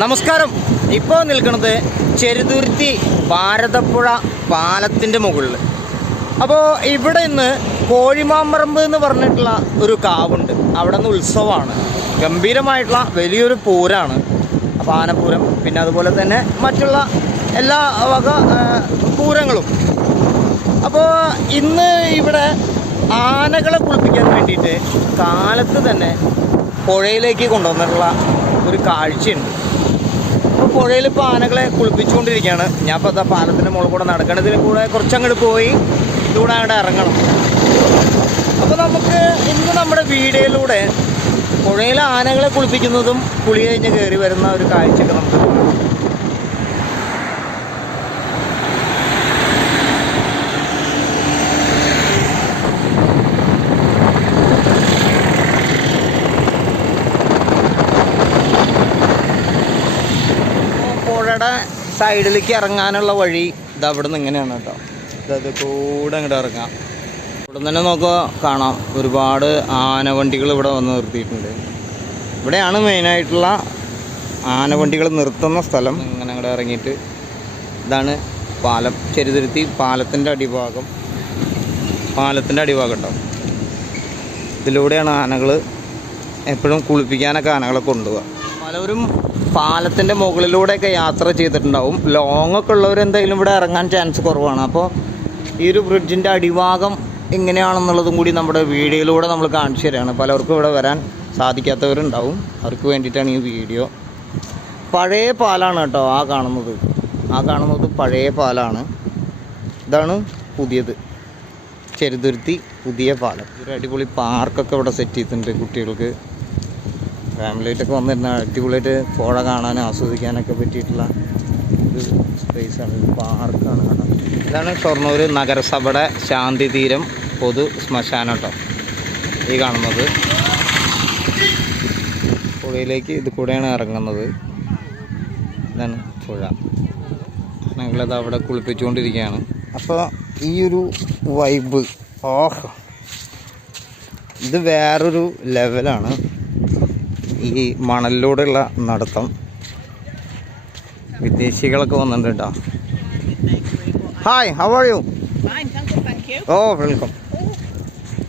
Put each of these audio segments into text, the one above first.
നമസ്കാരം. ഇപ്പോൾ നിൽക്കുന്നത് ചെറുതുരുത്തി ഭാരതപ്പുഴ പാലത്തിൻ്റെ മുകളിൽ. അപ്പോൾ ഇവിടെ ഇന്ന് കോഴിമാമ്പറമ്പ് എന്ന് പറഞ്ഞിട്ടുള്ള ഒരു കാവുണ്ട്. അവിടെ നിന്ന് ഉത്സവമാണ്. ഗംഭീരമായിട്ടുള്ള വലിയൊരു പൂരമാണ്. അപ്പോൾ ആനപ്പൂരം, പിന്നെ അതുപോലെ തന്നെ മറ്റുള്ള എല്ലാ വക പൂരങ്ങളും. അപ്പോൾ ഇന്ന് ഇവിടെ ആനകളെ കുളിപ്പിക്കാൻ വേണ്ടിയിട്ട് കാലത്ത് തന്നെ പുഴയിലേക്ക് കൊണ്ടുവന്നിട്ടുള്ള ഒരു കാഴ്ചയുണ്ട്. അപ്പോൾ പുഴയിൽ ഇപ്പോൾ ആനകളെ കുളിപ്പിച്ചുകൊണ്ടിരിക്കുകയാണ്. ഞാൻ ഇപ്പോൾ അതാ പാലത്തിൻ്റെ മുകളിൽ കൂടെ നടക്കണതിൽ കൂടെ കുറച്ചങ്ങോട്ട് പോയി ഇതിലൂടെ അങ്ങോട്ട് ഇറങ്ങണം. അപ്പോൾ നമുക്ക് ഇന്ന് നമ്മുടെ വീഡിയോയിലൂടെ പുഴയിൽ ആനകളെ കുളിപ്പിക്കുന്നതും കുളി കഴിഞ്ഞ് കയറി വരുന്ന ഒരു കാഴ്ചയൊക്കെ നമുക്ക് കാണാം. പുഴയുടെ സൈഡിലേക്ക് ഇറങ്ങാനുള്ള വഴി ഇത് അവിടെ നിന്ന് ഇങ്ങനെയാണ് കേട്ടോ. ഇത് കൂടെ അങ്ങോട്ട് ഇറങ്ങാം. ഇവിടെ തന്നെ നോക്കുക കാണാം, ഒരുപാട് ആനവണ്ടികൾ ഇവിടെ വന്ന് നിർത്തിയിട്ടുണ്ട്. ഇവിടെയാണ് മെയിനായിട്ടുള്ള ആനവണ്ടികൾ നിർത്തുന്ന സ്ഥലം. ഇങ്ങനെ അങ്ങോട്ട് ഇറങ്ങിയിട്ട് ഇതാണ് പാലം, ചെറുതുരുത്തി പാലത്തിൻ്റെ അടിഭാഗം. കേട്ടോ. ഇതിലൂടെയാണ് ആനകൾ എപ്പോഴും കുളിപ്പിക്കാനൊക്കെ ആനകളെ കൊണ്ടുപോവുക. പലരും പാലത്തിൻ്റെ മുകളിലൂടെയൊക്കെ യാത്ര ചെയ്തിട്ടുണ്ടാവും. ലോങ്ങൊക്കെ ഉള്ളവർ എന്തായാലും ഇവിടെ ഇറങ്ങാൻ ചാൻസ് കുറവാണ്. അപ്പോൾ ഈ ഒരു ബ്രിഡ്ജിൻ്റെ അടിഭാഗം എങ്ങനെയാണെന്നുള്ളതും കൂടി നമ്മുടെ വീഡിയോയിലൂടെ നമ്മൾ കാണിച്ചു തരാണ്. പലർക്കും ഇവിടെ വരാൻ സാധിക്കാത്തവരുണ്ടാവും, അവർക്ക് വേണ്ടിയിട്ടാണ് ഈ വീഡിയോ. പഴയ പാലാണ് കേട്ടോ ആ കാണുന്നത് പഴയ പാലാണ്. ഇതാണ് പുതിയത്, ചെറുതുരുത്തി പുതിയ പാലം. ഒരു അടിപൊളി പാർക്കൊക്കെ ഇവിടെ സെറ്റ് ചെയ്തിട്ടുണ്ട്. കുട്ടികൾക്ക് ഫാമിലിയായിട്ടൊക്കെ വന്നിരുന്ന അടിപൊളിയായിട്ട് പുഴ കാണാനും ആസ്വദിക്കാനൊക്കെ പറ്റിയിട്ടുള്ള ഒരു സ്പേസാണ്, പാർക്കാണ് കേട്ടോ. ഇതാണ് ഷൊർണൂർ നഗരസഭയുടെ ശാന്തി തീരം പൊതു ശ്മശാനം കേട്ടോ ഈ കാണുന്നത്. പുഴയിലേക്ക് ഇത് കൂടെയാണ് ഇറങ്ങുന്നത്. ഇതാണ് പുഴ. ഞങ്ങളത് അവിടെ കുളിപ്പിച്ചുകൊണ്ടിരിക്കുകയാണ്. അപ്പോൾ ഈ ഒരു വൈബ്, ഓഹ്, ഇത് വേറൊരു ലെവലാണ്. ഈ മണലിലൂടെയുള്ള നടത്തം. വിദേശികളൊക്കെ വന്നിട്ടുണ്ട് കേട്ടോ. Hi, how are you? ഓ, വെൽക്കം.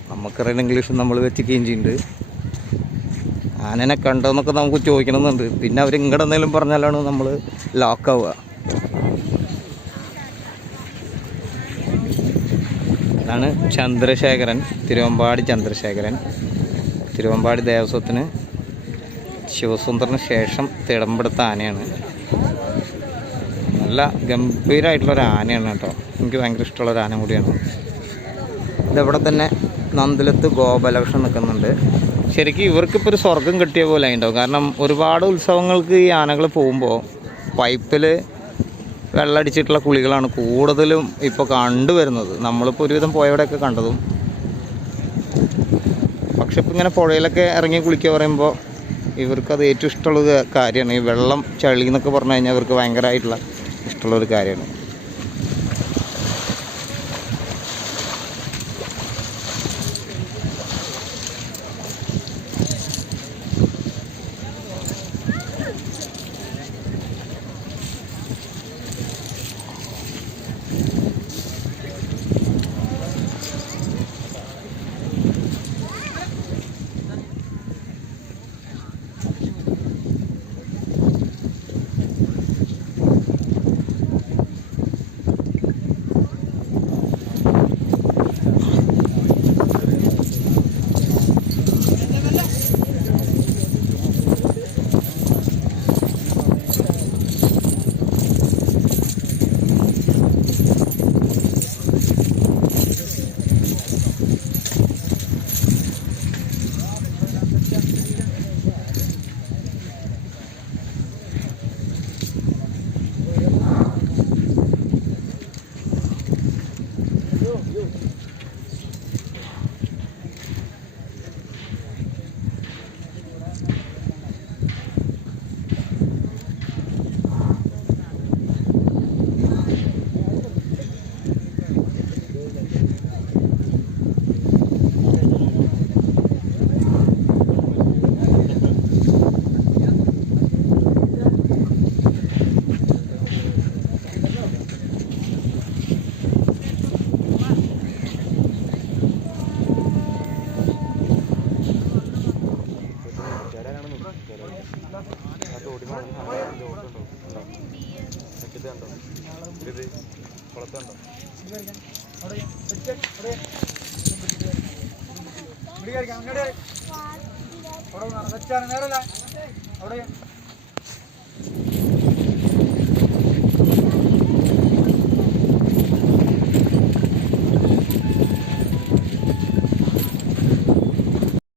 നമുക്കറിയുന്ന ഇംഗ്ലീഷ് നമ്മൾ വെച്ചിരിക്കുകയും ചെയ്യുന്നുണ്ട്. ആനനെ കണ്ടോന്നൊക്കെ നമുക്ക് ചോദിക്കണമെന്നുണ്ട്. പിന്നെ അവർ ഇങ്ങോട്ട് എന്തെങ്കിലും പറഞ്ഞാലാണ് നമ്മൾ ലോക്കാവുക. ഇതാണ് ചന്ദ്രശേഖരൻ, തിരുവമ്പാടി ചന്ദ്രശേഖരൻ. തിരുവമ്പാടി ദേവസ്വത്തിന് ശിവസുന്ദറിന് ശേഷം തിടമ്പെടുത്ത ആനയാണ്. നല്ല ഗംഭീരമായിട്ടുള്ളൊരു ആനയാണ് കേട്ടോ. എനിക്ക് ഭയങ്കര ഇഷ്ടമുള്ളൊരു ആന കൂടിയാണ്. ഇതവിടെ തന്നെ നന്ദിലത്ത് ഗോപാലകൃഷ്ണൻ നിൽക്കുന്നുണ്ട്. ശരിക്കും ഇവർക്കിപ്പോൾ ഒരു സ്വർഗം കിട്ടിയ പോലെ ഉണ്ടാവും. കാരണം ഒരുപാട് ഉത്സവങ്ങൾക്ക് ഈ ആനകൾ പോകുമ്പോൾ പൈപ്പിൽ വെള്ളമടിച്ചിട്ടുള്ള കുളികളാണ് കൂടുതലും ഇപ്പോൾ കണ്ടുവരുന്നത്. നമ്മളിപ്പോൾ ഒരുവിധം പോയവിടെയൊക്കെ കണ്ടതും. പക്ഷെ ഇപ്പം ഇങ്ങനെ പുഴയിലൊക്കെ ഇറങ്ങി കുളിക്കുക പറയുമ്പോൾ ഇവർക്കത് ഏറ്റവും ഇഷ്ടമുള്ളൊരു കാര്യമാണ്. ഈ വെള്ളം, ചളി എന്നൊക്കെ പറഞ്ഞു കഴിഞ്ഞാൽ ഇവർക്ക് ഭയങ്കരമായിട്ടുള്ള ഇഷ്ടമുള്ളൊരു കാര്യമാണ്. ഉണ്ടോ? അവിടെ